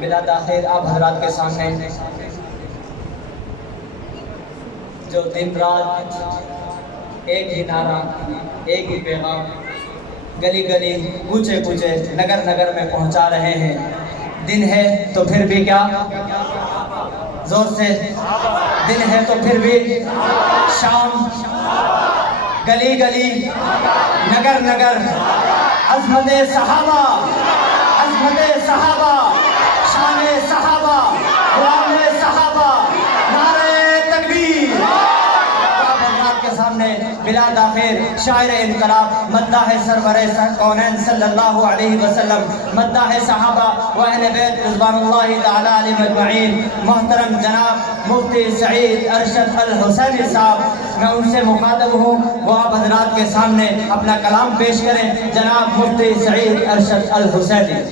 بلا تاخیر آپ حضرات کے سامنے جو دن رات ایک ہی نعرہ، ایک ہی پیغام گلی گلی کوچے کوچے نگر نگر میں پہنچا رہے ہیں. دن ہے تو پھر بھی کیا، زور سے، دن ہے تو پھر بھی شام، گلی گلی نگر نگر، عظمت صحابہ، عظمت صحابہ، شان صحابہ، غلام صحابہ، نعرہ تکبیر. آپ حضرات کے سامنے بلا تاخیر شاعر انقلاب، مداح سرور کونین صلی اللہ علیہ وسلم، مداح صحابہ و اہل بیت رضوان اللہ تعالی علیہم اجمعین، محترم جناب مفتی سعید ارشد الحسینی صاحب، میں ان سے مخاطب ہوں، وہ آپ حضرات کے سامنے اپنا کلام پیش کریں. جناب مفتی سعید ارشد الحسینی.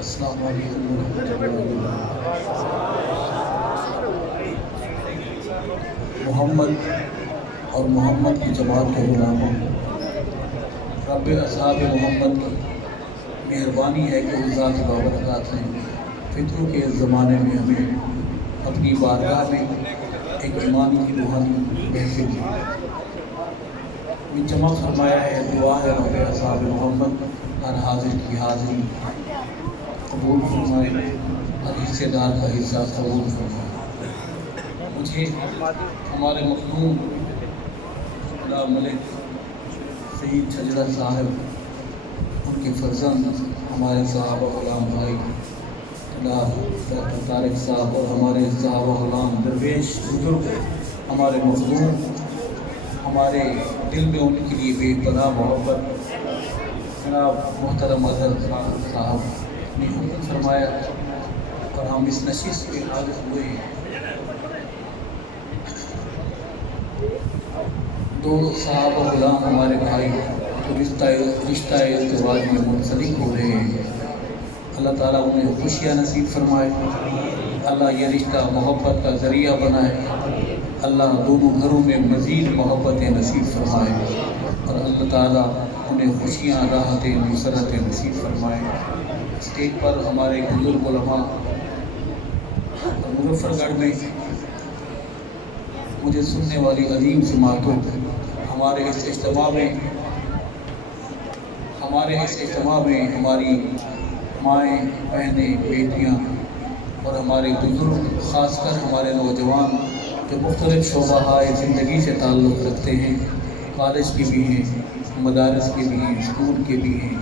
السلام علیکم ورحمۃ اللہ. محمد اور محمد کی جماعت کے غلاموں، رب اصحاب محمد کی مہربانی ہے کہ وہ ذات بابرکات ہیں. فطروں کے اس زمانے میں ہمیں اپنی بارگاہ میں ایک ایمان کی روحانی محفل میں جمع فرمایا ہے. دعا ہے رب اصحاب محمد ہر حاضر کی حاضری قبول فرمائے، ہر حصے دار کا حصہ قبول فرمائے. مجھے ہمارے مخدوم خدا ملک سید شجرہ صاحب، ان کے فرزند ہمارے صحابہ غلام بھائی ڈاکٹر طارق صاحب اور ہمارے صحابہ غلام درویش بزرگ، ہمارے مخدوم، ہمارے دل میں ان کے لیے بے پناہ محبت، جناب محترم اظہر صاحب نے حکم فرمایا اور ہم اس نشست کے حاضر ہوئے ہیں. دو صحابہ غلام ہمارے بھائی تو رشتہ ازدواج میں منسلک ہو رہے ہیں. اللہ تعالیٰ انہیں خوشیاں نصیب فرمائے، اللہ یہ رشتہ محبت کا ذریعہ بنائے، اللہ دونوں گھروں میں مزید محبتیں نصیب فرمائے، اور اللہ تعالیٰ انہیں خوشیاں، راحتیں، مسرتیں نصیب فرمائے. اسٹیج پر ہمارے بزرگ علماء، مظفر گڑھ میں مجھے سننے والی عظیم جماعتوں، ہمارے اس اجتماع میں ہماری مائیں، بہنیں، بیٹیاں اور ہمارے بزرگ، خاص کر ہمارے نوجوان جو مختلف شعبہ زندگی سے تعلق رکھتے ہیں، کالج کے بھی ہیں، مدارس کے بھی ہیں، اسکول کے بھی ہیں،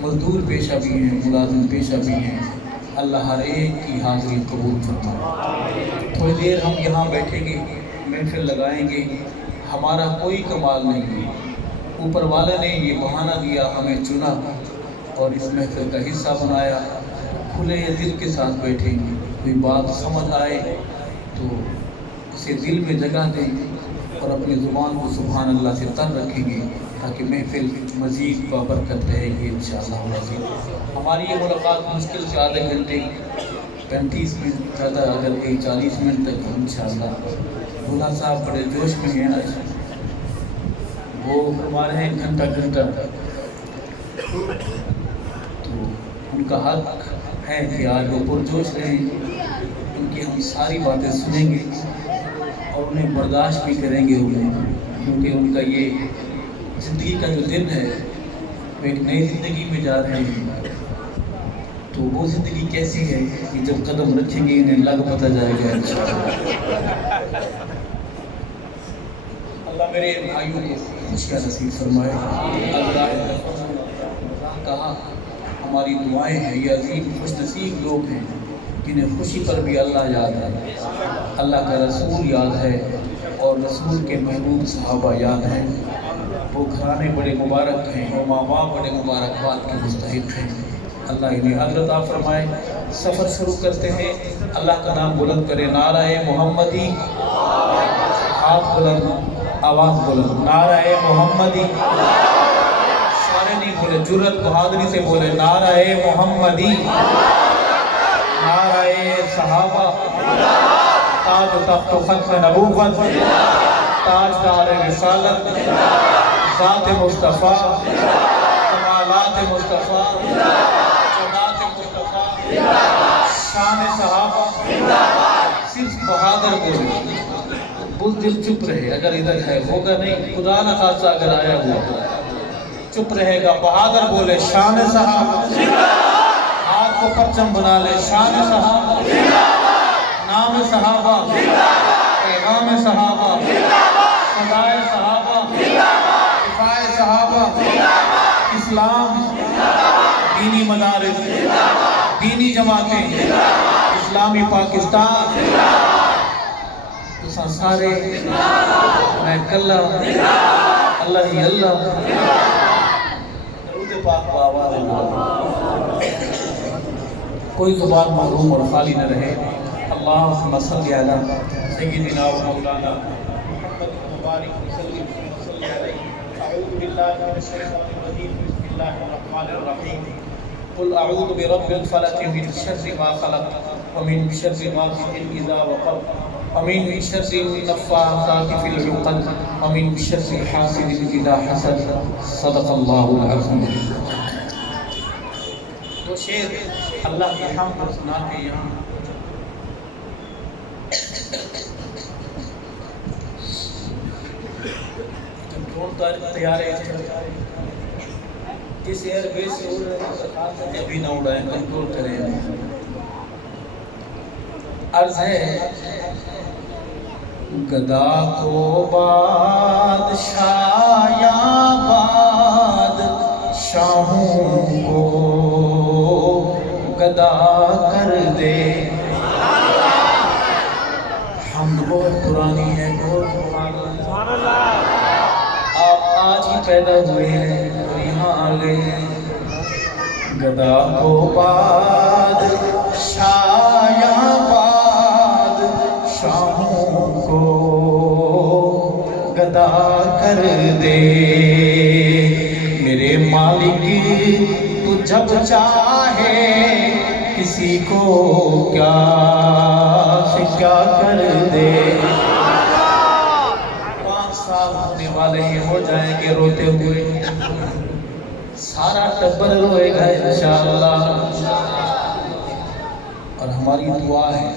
مزدور پیشہ بھی ہیں، ملازم پیشہ بھی ہیں. اللہ ہر ایک کی حاضری قبول فرمائے. تھوڑی دیر ہم یہاں بیٹھیں گے، محفل لگائیں گے. ہمارا کوئی کمال نہیں ہے، اوپر والے نے یہ بہانہ دیا، ہمیں چنا اور اس محفل کا حصہ بنایا. کھلے دل کے ساتھ بیٹھیں گے، کوئی بات سمجھ آئے تو اسے دل میں جگہ دیں اور اپنی زبان کو سبحان اللہ سے تر رکھیں گے تاکہ محفل مزید بابرکت رہے گی انشاءاللہ. ہماری یہ ملاقات مشکل سے آدھے گھنٹے 35 منٹ، زیادہ اگر کہیں 40 منٹ تک انشاءاللہ. دولہا صاحب بڑے جوش میں ہیں آج، وہ فرما رہے ہیں گھنٹہ گھنٹہ، تو ان کا حق ہے کہ آج وہ پرجوش رہیں، ان کی ہم ساری باتیں سنیں گے اور انہیں برداشت بھی کریں گے کیونکہ ان کا یہ زندگی کا جو دن ہے وہ ایک نئی زندگی میں جا رہے ہیں۔ تو وہ زندگی کیسی ہے کہ جب قدم رکھیں گے انہیں لگ پتہ جائے گا انشاءاللہ۔ اللہ میرے بھائیوں کو خوشیاں نصیب فرمائے۔ اللہ کہا ہماری دعائیں ہیں، یہ عظیم خوش نصیب لوگ ہیں جنہیں خوشی پر بھی اللہ یاد ہے، اللہ کا رسول یاد ہے اور رسول کے محبوب صحابہ یاد ہیں۔ وہ گھرانے بڑے مبارک ہیں، وہ ماں باپ بڑے مبارکباد کے مستحق ہیں۔ اللہ انہیں اجر عطا فرمائے۔ سفر شروع کرتے ہیں، اللہ کا نام بلند کرے، نعرہ محمدی، ہاتھ بلند، آواز بلند، نعرہ محمدی، سارے نہیں بولے، جرأت بہادری سے بولے، نعرہ محمدی، نعرہ صحابہ، تاج و تخت و ختم نبوت، تاجدار رسالت، ذات مصطفیٰ، کمالات مصطفیٰ، جنات مصطفیٰ، شان صحابہ، صرف بہادر بولے، بزدل چپ رہے، اگر ادھر ہے ہوگا نہیں، خدا نہ خاصہ اگر آیا ہوا چپ رہے گا، بہادر بولے، شان صحابہ، ہاتھ کو پرچم بنا لے، شان صحابہ، نام صحابہ، پیغام صحابہ، صدائے صحابہ، دفاع صحابہ، اسلام، دینی مدارس، دینی جماعتیں، اسلامی پاکستان، تو سارے میں کلہ اللہ ہی اللہ درود پاک کو آواز ہے، کوئی زبان محروم اور خالی نہ رہے۔ اللہم صلی علی سیدنا و مولانا محمد مبارک وسلم علیہ۔ اعوذ باللہ من الشیطان الرجیم، بسم اللہ الرحمن الرحیم۔ قل اعوذ برب الفلق من شر ما خلق ومن شر غاسق اذا وقب ومن شر النفاثات في العقد ومن شر حاسد اذا حسد، صدق اللہ العظیم۔ دو شعر اللہ کی حمد سناتے یہاں کنٹرول تیار ہے، جس ایئر بیس سے اڑ رہے ہیں خاص ہے کہ ابھی نہ اڑائیں، کنٹرول کریں۔ عرض ہے گدا کو بادشاہ یا بادشاہوں کو گدا کر دے۔ حمد بہت پرانی ہے، بہت آپ آج ہی پیدا ہوئے ہیں اور یہاں آ گئے ہیں۔ گدا کو بادشاہ یا بادشاہوں کو گدا کر دے، میرے مالک تو جب چاہے کسی کو کیا سے کیا کر دے۔ 5 سال ہونے والے ہی ہو جائیں گے روتے ہوئے، سارا ٹبر روئے گا انشاءاللہ۔ اور ہماری دعا ہے،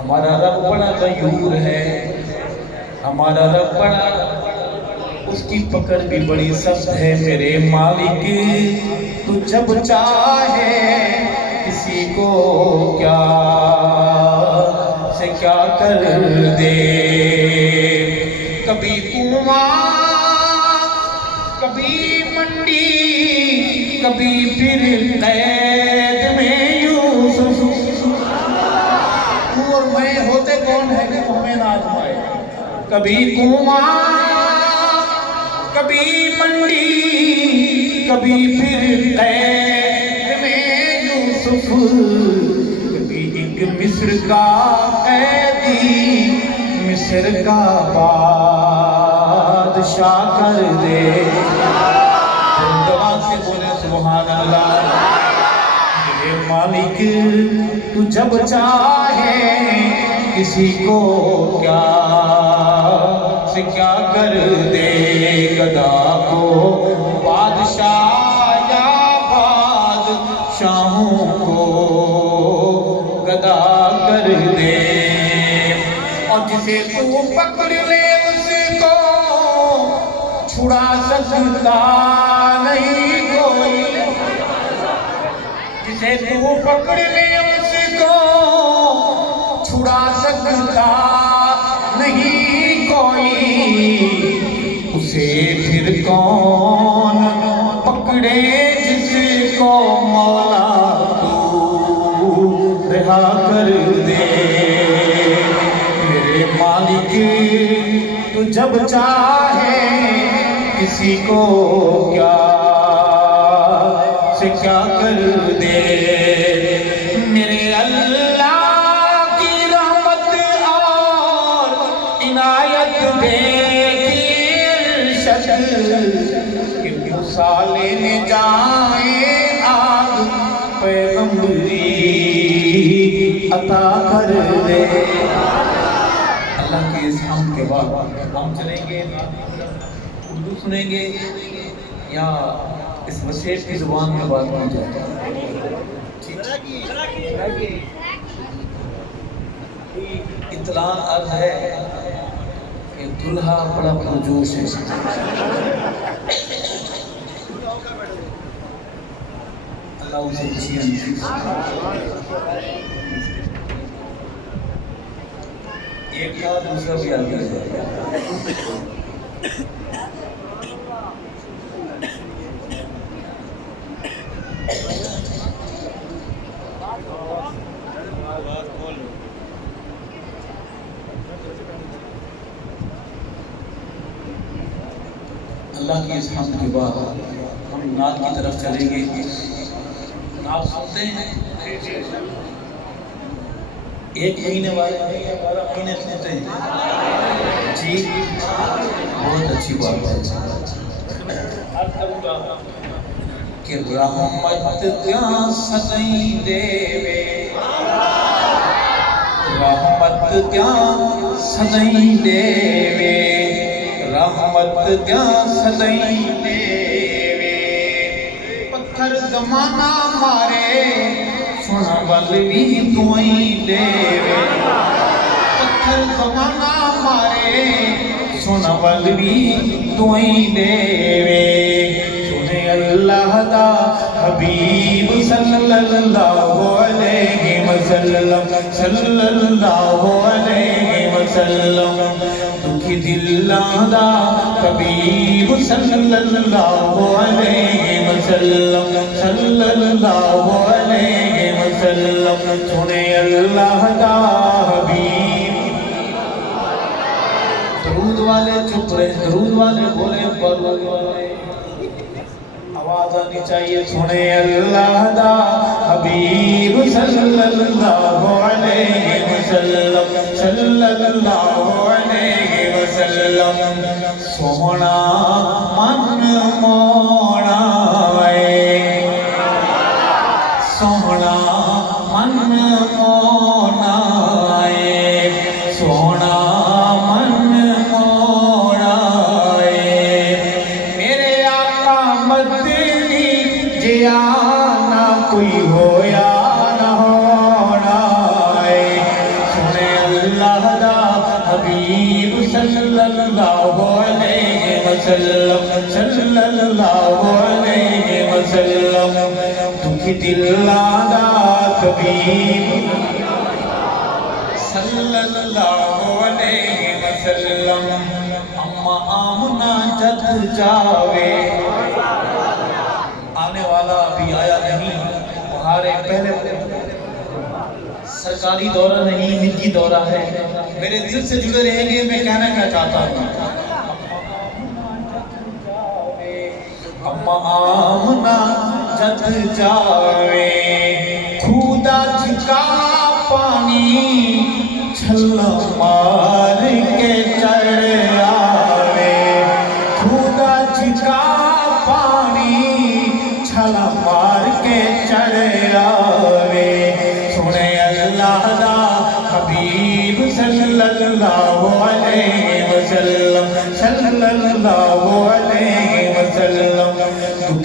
ہمارا رب بڑا غیور ہے، ہمارا رب بڑا، اس کی پکڑ بھی بڑی سخت ہے۔ میرے مالک تو جب چاہے کسی کو کیا سے کیا کر دے۔ کبھی کنواں کبھی منڈی کبھی پھر قید میں یوسف، تو اور میں ہوتے کون ہے کہ ہمیں نہ آزمائے۔ کبھی کنواں کبھی منڈی کبھی پھر قید میں یوسف، کبھی ایک مصر کا قیدی مصر کا بادشاہ کر دے۔ دعا سے بولے سبحان اللہ۔ میرے مالک تو جب چاہے کسی کو کیا سے کیا کر دے گدا کو بادشاہ یا بادشاہوں کو گدا کر دے، اور جسے تو پکڑ لے اس کو چھڑا سکتا نہیں کوئی، جسے تو پکڑ لے اس کو چھڑا سکتا نہیں کوئی، اسے پھر کون پکڑے جس کو مولا تو رہا کر دے۔ میرے مالک تو جب چاہے کسی کو کیا سے کیا کر دے، میرے اللہ کی رحمت اور عنایت دیکھی ارشد کہ موسیٰ لینے جائیں آگ پیغمبری عطا کر دے۔ اللہ کے اس حمد کے بعد ہم چلیں گے، اردو سنیں گے یا اس وسیع کی زبان میں بات کی جائے؟ اطلاع عرض ہے کہ دلہا بڑا پرجوش ہے، اللہ اسے خوشیاں نصیب ایک تھا دوسرا بھی آ گیا۔ اللہ کی اس حمد کے بعد ہم نعت کی طرف چلیں گے۔ نعت سنتے ہیں؟ ایک مہینے والے 12 مہینے سنتے ہیں جی، بہت اچھی بات ہے۔ عرض کروں گا کہ رحمت کیا سدائیں دے وے، رحمت کیا سدائیں دے وے، رحمت کیا سدائیں دے وے، پتھر زمانہ مارے سونا بل بھی توئیں دے وے، پتھر زمانہ مارے سونا بل بھی توئیں دے وے، سنے اللہ دا حبیب صلی اللہ علیہ وسلم، صلی اللہ علیہ وسلم، دکھ دل دا طبیب صلی اللہ علیہ وسلم، صلی اللہ علیہ وسلم، سنے اللہ دا حبیب۔ درود والے چپ رہے، درود والے بولے، درود والے آواز آنی چاہیے، سنے اللہ دا حبیب صلی اللہ علیہ وسلم، صلی اللہ علیہ وسلم، سونا من مونا وے، سونا من مونا وے، سونا من مونا وے، میرے آقا مدنی جیا نہ کوئی ہویا نہ ہونا ہے، سنے اللہ دا حبیب صلی اللہ علیہ وسلم، صلی اللہ علیہ وسلم، دکھ دل دا طبیب صلی اللہ علیہ وسلم، اما آمنہ جد جاوے، آنے والا ابھی آیا نہیں، ہمارے پہلے سرکاری دورہ نہیں، نجی دورہ ہے، میرے دل سے جڑے رہیں گے، میں کہنا کیا چاہتا ہوں، اما آمنہ جد جاوے، کھودا جھکا پانی چھل مار کے چڑھ آوے، کھودا جھکا پانی چھل مار کے چڑھ آوے، سنے اللہ دا حبیب صلی اللہ علیہ وسلم،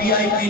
VIP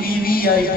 VVIP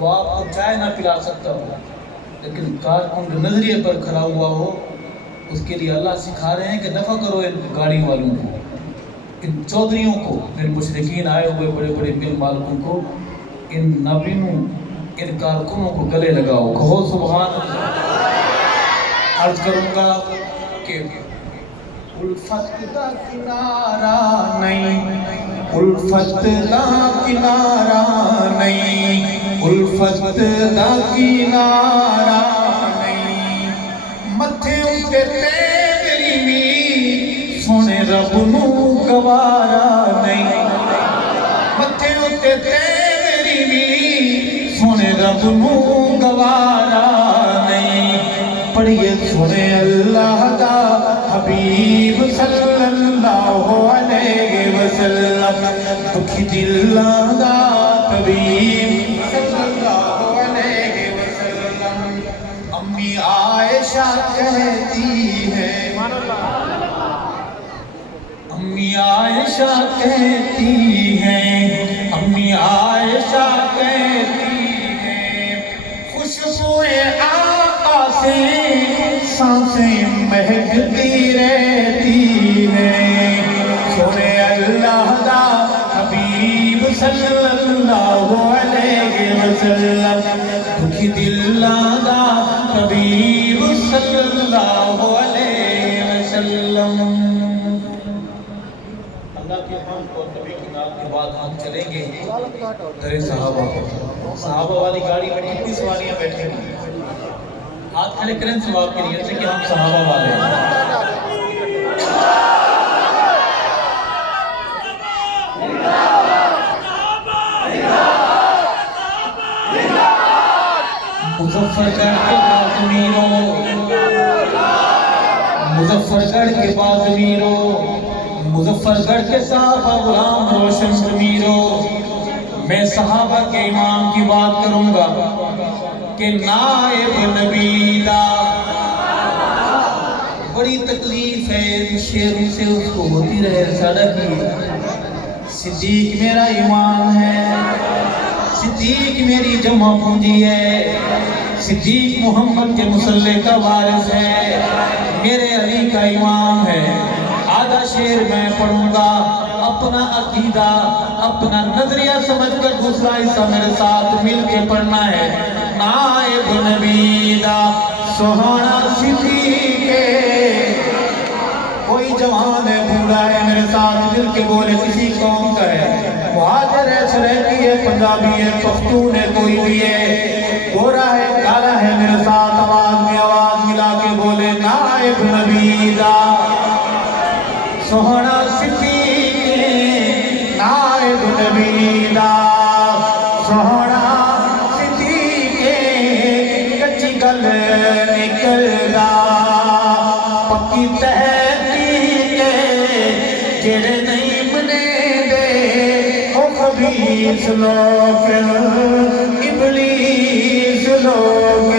وہ آپ کو چائے نہ پلا سکتا ہو، لیکن کارکن جو نظریے پر کھڑا ہوا ہو اس کے لیے اللہ سکھا رہے ہیں کہ دفع کرو ان گاڑی والوں کو، ان چودھریوں کو، ان مشرکین آئے ہوئے بڑے بڑے مل مالکوں کو، ان نابینوں، ان کارکنوں کو گلے لگاؤ، کہو سبحان اللہ۔ عرض کروں گا کہ الفت دا کنارہ نہیں، الفت دا کنارہ نہیں، الفت دا کنارہ نہیں، متھے اتے تیری بھی سونے رب نو گوارا نہیں، متھے اتے تیری بھی سونے رب نو گوارا نہیں، پڑھیے سونے اللہ دا حبیب صلی اللہ علیہ وسلم، دکھی دلاں دا طبیب صلی اللہ علیہ وسلم۔ امی عائشہ کہتی ہے، امی عائشہ کہتی ہیں، امی عائشہ کہتی ہیں، خوشبو آقا سے سانسیں مہکتی رہتی ہیں، سونے اللہ دا حبیب صلی اللہ علیہ وسلم، دکھی دلاں دا حبیب صلی اللہ علیہ وسلم۔ اللہ کے حمد اور نبی کی نام کے بعد ہم چلیں گے در صحابہ کو۔ صحابہ والی گاڑی میں کتنی سواریاں بیٹھیں گی؟ ہاتھ کھڑے کریں ثواب کی نیت سے کہ ہم صحابہ والے ہیں۔ مظفر گڑھ کے بازمیروں، مظفر گڑھ کے بازمیروں، مظفر گڑھ کے صحابہ غلام روشن ضمیروں، میں صحابہ کے امام کی بات کروں گا کہ نائب نبی دا بڑی تکلیف ہے ان شیروں سے اس کو ہوتی رہے صدقی۔ صدیق میرا ایمان ہے، صدیق میری جمع پونجی ہے، صدیق محمد کے مسلح کا وارث ہے، میرے علی کا امام ہے۔ آدھا شعر میں پڑھوں گا، اپنا عقیدہ اپنا نظریہ سمجھ کر دوسرا حصہ میرے ساتھ مل کے پڑھنا ہے۔ نائب نبی دا سہانا صدیق ہے، کوئی جوان ہے بوڑھا ہے میرے ساتھ مل کے بولے کسی قوم کا ہے، مہاجر ہے سریتی ہے پنجابی ہے پختون ہے کوئی بھی ہے، گورا ہے کالا ہے میرے ساتھ آواز میں آواز ملا کے بولے نائب نبی دا سہانا صدیق ہے، نائب نبی دا سہانا صدیق ہے، کچی گل نکلدا پکی تحقیق ہے، جڑے نہیں منے دے او خبیث لوگ ابلیس لوگ۔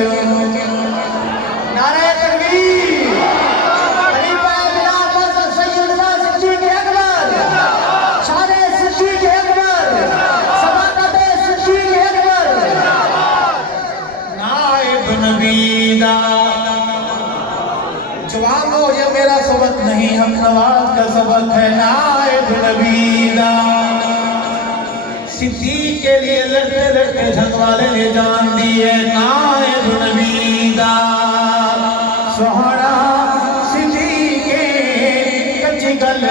نعرہ تکبیر، خلیفہ بلال حسن سیدنا صدیق اکبر، شان صدیق اکبر، صداقت صدیق اکبر۔ نائب نبی دا جوانو یہ میرا سبق نہیں حق نواز کا سبق ہے، نائب نبی دا صدیق کے لیے لڑتے لڑتے جھنگ والے نے جان دی ہے، نائب نبی دا سہانا صدیق ہے، کچی گل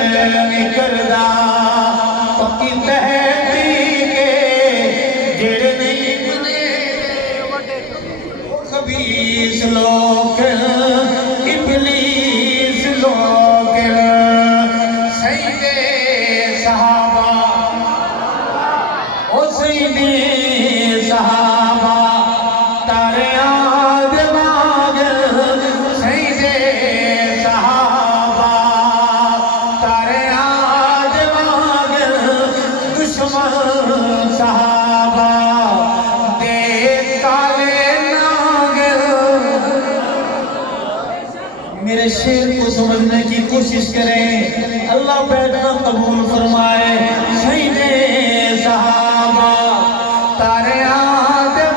نکلدا پکی تحقیق ہے، جڑے نہیں منے خبیث لوگ ابلیس لوگ۔ سید صحابہ او سید صحابہ تارے آدماغ، سید صحابہ تارے آدماغ، دشمن صحابہ دے کالے ناگ۔ میرے شعر کو سمجھنے کی کوشش کریں، اللہ بیٹھنا قبول فرمائے۔ سید صحابہ تارے آدم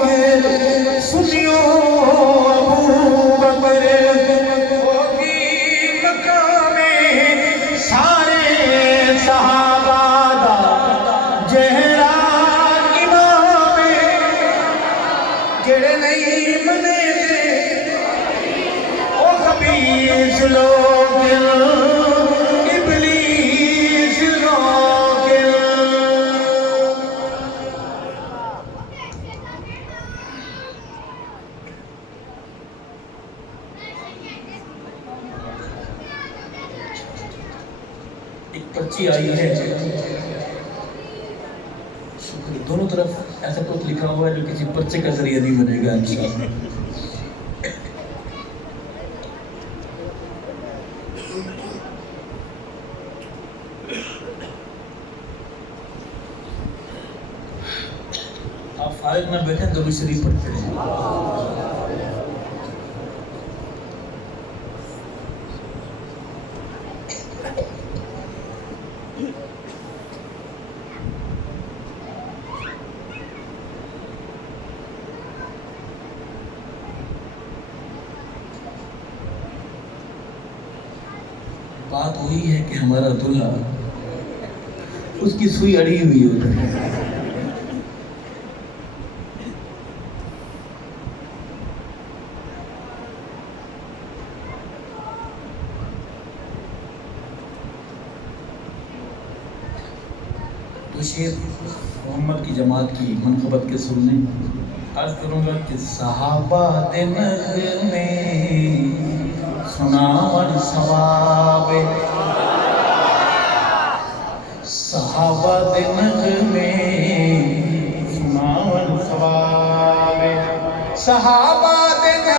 بکر سنیو ابو بکر وہی مقام سارے صحابہ دا جہرا امام جڑے نہیں منے دے او خبیث لوگ ابلیس لوگ ایک پرچی آئی ہے دونوں طرف ایسا کچھ لکھا ہوا ہے جو کسی پرچے کا ذریعہ نہیں بنے گا انشاءاللہ. آپ فارغ نہ بیٹھیں درود شریف پڑھتے ہیں. بات وہی ہے کہ ہمارا دلہا اس کی سوئی اڑی ہوئی ہوتی ہے. تو شعر محمد کی جماعت کی منقبت کے سننے عرض کروں گا کہ صحابہ دے نغمے سناون ثواب صحابہ دے نغمے سناون ثواب صحابہ